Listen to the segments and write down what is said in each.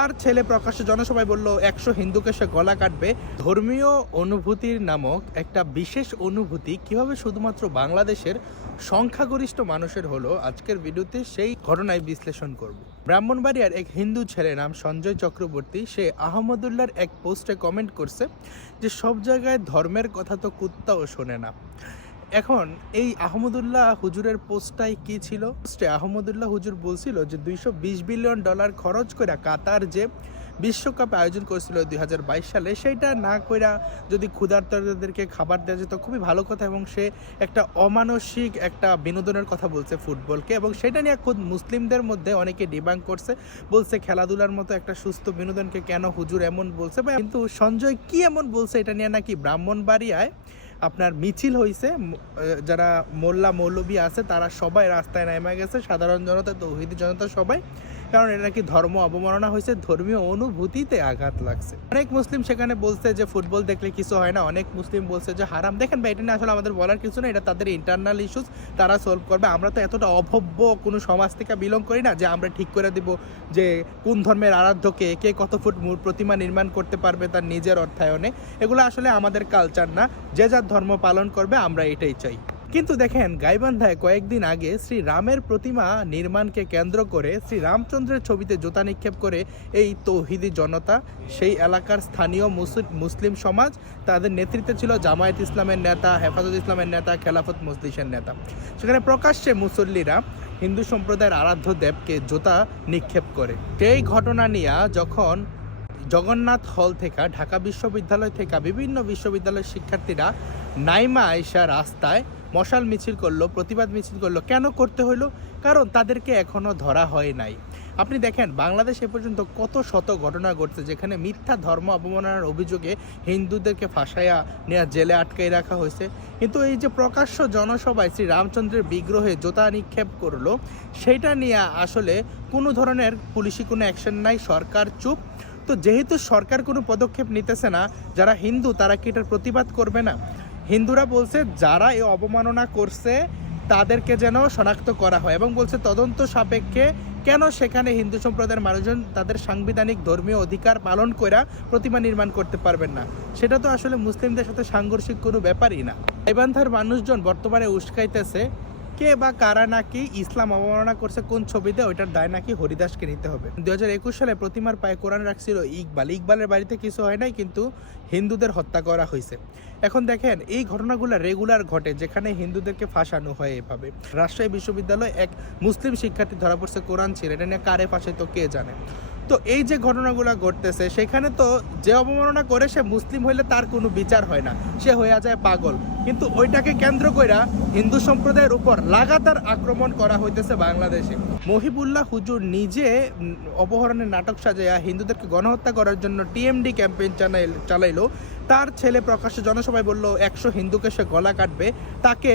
তার ছেলে প্রকাশ্যে জনসভায় বলল 100 হিন্দুকে সে গলা কাটবে। ধর্মীয় অনুভূতির নামক একটা বিশেষ অনুভূতি কিভাবে শুধুমাত্র বাংলাদেশের সংখ্যাগরিষ্ঠ মানুষের হলো, আজকের ভিডিওতে সেই ঘটনায় বিশ্লেষণ করব। ব্রাহ্মণবাড়িয়ার এক হিন্দু ছেলে নাম সঞ্জয় চক্রবর্তী, সে আহমদুল্লাহর এক পোস্টে কমেন্ট করছে যে সব জায়গায় ধর্মের কথা তো কুত্তাও শোনে না। এখন এই আহমদুল্লাহ হুজুরের পোস্টটাই কি ছিল? আহমদুল্লাহ হুজুর বলছিল যে $220 বিলিয়ন খরচ করে কাতার যে বিশ্বকাপ আয়োজন করেছিল 2022 সালে, সেইটা না কইরা যদি ক্ষুধার্তদেরকে খাবার দেওয়া যেত খুবই ভালো কথা। এবং সে একটা অমানসিক একটা বিনোদনের কথা বলছে ফুটবলকে, এবং সেটা নিয়ে খুদ মুসলিমদের মধ্যে অনেকে ডিবাঙ্ক করছে, বলছে খেলাধুলার মতো একটা সুস্থ বিনোদনকে কেন হুজুর এমন বলছে। কিন্তু সঞ্জয় কি এমন বলছে এটা নিয়ে নাকি ব্রাহ্মণবাড়িয়ায় আপনার মিছিল হয়েছে, যারা মোল্লা মৌলবী আছে তারা সবাই রাস্তায় নেমে গেছে, সাধারণ জনতা, তৌহিদি জনতা সবাই, কারণ এটা নাকি ধর্ম অবমাননা হয়েছে, ধর্মীয় অনুভূতিতে আঘাত লাগছে। অনেক মুসলিম সেখানে বলছে যে ফুটবল দেখলে কিছু হয় না, অনেক মুসলিম বলছে যে হারাম। দেখেন ভাই, এটা নিয়ে আসলে আমাদের বলার কিছু না, এটা তাদের ইন্টারনাল ইস্যুস, তারা সলভ করবে। আমরা তো এতটা অভব্য কোনো সমাজ থেকে বিলং করি না যে আমরা ঠিক করে দিব যে কোন ধর্মের আরাধ্যকে কে কত ফুট প্রতিমা নির্মাণ করতে পারবে তার নিজের অর্থায়নে। এগুলো আসলে আমাদের কালচার না, যে যার ধর্ম পালন করবে, আমরা এটাই চাই। কিন্তু দেখেন, গাইবান্ধায় কয়েকদিন আগে শ্রী রামের প্রতিমা নির্মাণকে কেন্দ্র করে শ্রী রামচন্দ্রের ছবিতে জুতা নিক্ষেপ করে এই তৌহিদি জনতা, সেই এলাকার স্থানীয় মুসলিম সমাজ, তাদের নেতৃত্বে ছিল জামায়াত ইসলামের নেতা, হেফাজত ইসলামের নেতা, খেলাফত মজলিসের নেতা। সেখানে প্রকাশ্যে মুসল্লিরা হিন্দু সম্প্রদায়ের আরাধ্য দেবকে জুতা নিক্ষেপ করে। সেই ঘটনা নিয়ে যখন জগন্নাথ হল থেকে, ঢাকা বিশ্ববিদ্যালয় থেকে বিভিন্ন বিশ্ববিদ্যালয়ের শিক্ষার্থীরা নাইমা আইসা রাস্তায় মশাল মিছিল করলো, প্রতিবাদ মিছিল করলো। কেন করতে হইলো? কারণ তাদেরকে এখনও ধরা হয় নাই। আপনি দেখেন, বাংলাদেশ এ পর্যন্ত কত শত ঘটনা ঘটছে যেখানে মিথ্যা ধর্ম অবমাননার অভিযোগে হিন্দুদেরকে ফাঁসাইয়া নেওয়া, জেলে আটকাই রাখা হয়েছে। কিন্তু এই যে প্রকাশ্য জনসভায় শ্রী রামচন্দ্রের বিগ্রহে জুতা নিক্ষেপ করলো, সেইটা নিয়ে আসলে কোনো ধরনের পুলিশি কোনো অ্যাকশন নাই, সরকার চুপ। তো যেহেতু সরকার কোনো পদক্ষেপ নিতেছে না, যারা হিন্দু তারা কি এটার প্রতিবাদ করবে না? হিন্দুরা বলছে যারা এই অবমাননা করছে তাদেরকে যেন শনাক্ত করা হয়, এবং বলছে তদন্ত সাপেক্ষে কেন সেখানে হিন্দু সম্প্রদায়ের মানুষজন তাদের সাংবিধানিক ধর্মীয় অধিকার পালন করে প্রতিমা নির্মাণ করতে পারবেন না। সেটা তো আসলে মুসলিমদের সাথে সাংঘর্ষিক কোনো ব্যাপারই না। গাইবান্ধার মানুষজন বর্তমানে উস্কাইতেছে কে বা কারা নাকি ইসলাম অবমাননা করছে কোন ছবিতে, ওইটার দায় নাকি হরিদাসকে নিতে হবে। 2021 সালে প্রতিমার পায়ে কোরআন রাখছিল ইকবালের বাড়িতে কিছু হয় নাই, কিন্তু হিন্দুদের হত্যা করা হয়েছে। এখন দেখেন, এই ঘটনাগুলো রেগুলার ঘটে যেখানে হিন্দুদেরকে ফাঁসানো হয় এভাবে। রাজশাহী বিশ্ববিদ্যালয়ে এক মুসলিম শিক্ষার্থী ধরা পড়ছে কোরআন ছিঁড়ে, এটা নিয়ে কারে ফাঁসাইতো কে জানে। তো এই যে ঘটনাগুলো ঘটতেছে, সেখানে তো যে অবমাননা করে সে মুসলিম হইলে তার কোনো বিচার হয় না, সে হয়ে যায় পাগল। কিন্তু ওইটাকে কেন্দ্র করে হিন্দু সম্প্রদায়ের উপর লাগাতার আক্রমণ করা হইতেছে বাংলাদেশে। মহিবুল্লাহ হুজুর নিজে অপহরণের নাটক সাজাইয়া হিন্দুদেরকে গণহত্যা করার জন্য টিএমডি ক্যাম্পেইন চালাইলো। তার ছেলে প্রকাশ্যে জনসভায় বলল 100 হিন্দুকে সে গলা কাটবে। তাকে,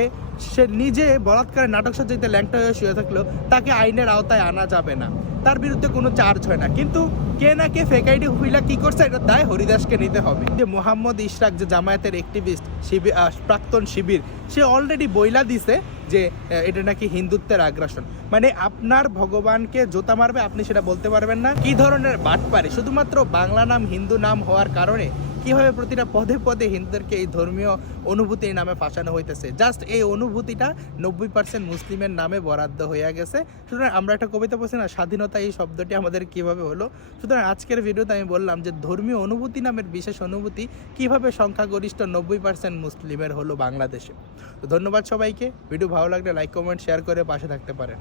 সে নিজে বলাৎকারের নাটক সাজাইতে ল্যাংটা হয়ে শুয়ে থাকলো, তাকে আইনের আওতায় আনা যাবে না, তার বিরুদ্ধে কোনো চার্জ হয় না। কিন্তু কে না কে ফেক আইডি হইলা কি করছে, এটা দায় হরিদাসকে নিতে হবে। যে মোহাম্মদ ইশরাক, যে জামায়াতের অ্যাক্টিভিস্ট, প্রাক্তন শিবির, সে অলরেডি বইলা দিছে যে এটা নাকি হিন্দুত্বের আগ্রাসন। মানে আপনার ভগবানকে জোতা মারবে, আপনি সেটা বলতে পারবেন না। কি ধরনের বাটপারে! শুধুমাত্র বাংলা নাম হিন্দু নাম হওয়ার কারণে কিভাবে প্রতিটা পদে পদে হিন্দুদেরকে এই ধর্মীয় অনুভূতির নামে ফাঁসানো হইতেছে। জাস্ট এই অনুভূতিটা 90% মুসলিমের নামে বরাদ্দ হয়ে গেছে। সুতরাং আমরা একটা কবিতা বলছি না, স্বাধীনতা, এই শব্দটি আমাদের কিভাবে হলো। সুতরাং আজকের ভিডিওতে আমি বললাম যে ধর্মীয় অনুভূতি নামের বিশেষ অনুভূতি কিভাবে সংখ্যাগরিষ্ঠ 90% মুসলিমের হলো বাংলাদেশে। তো ধন্যবাদ সবাইকে। ভিডিও ভালো লাগলে লাইক, কমেন্ট, শেয়ার করে পাশে থাকতে পারেন।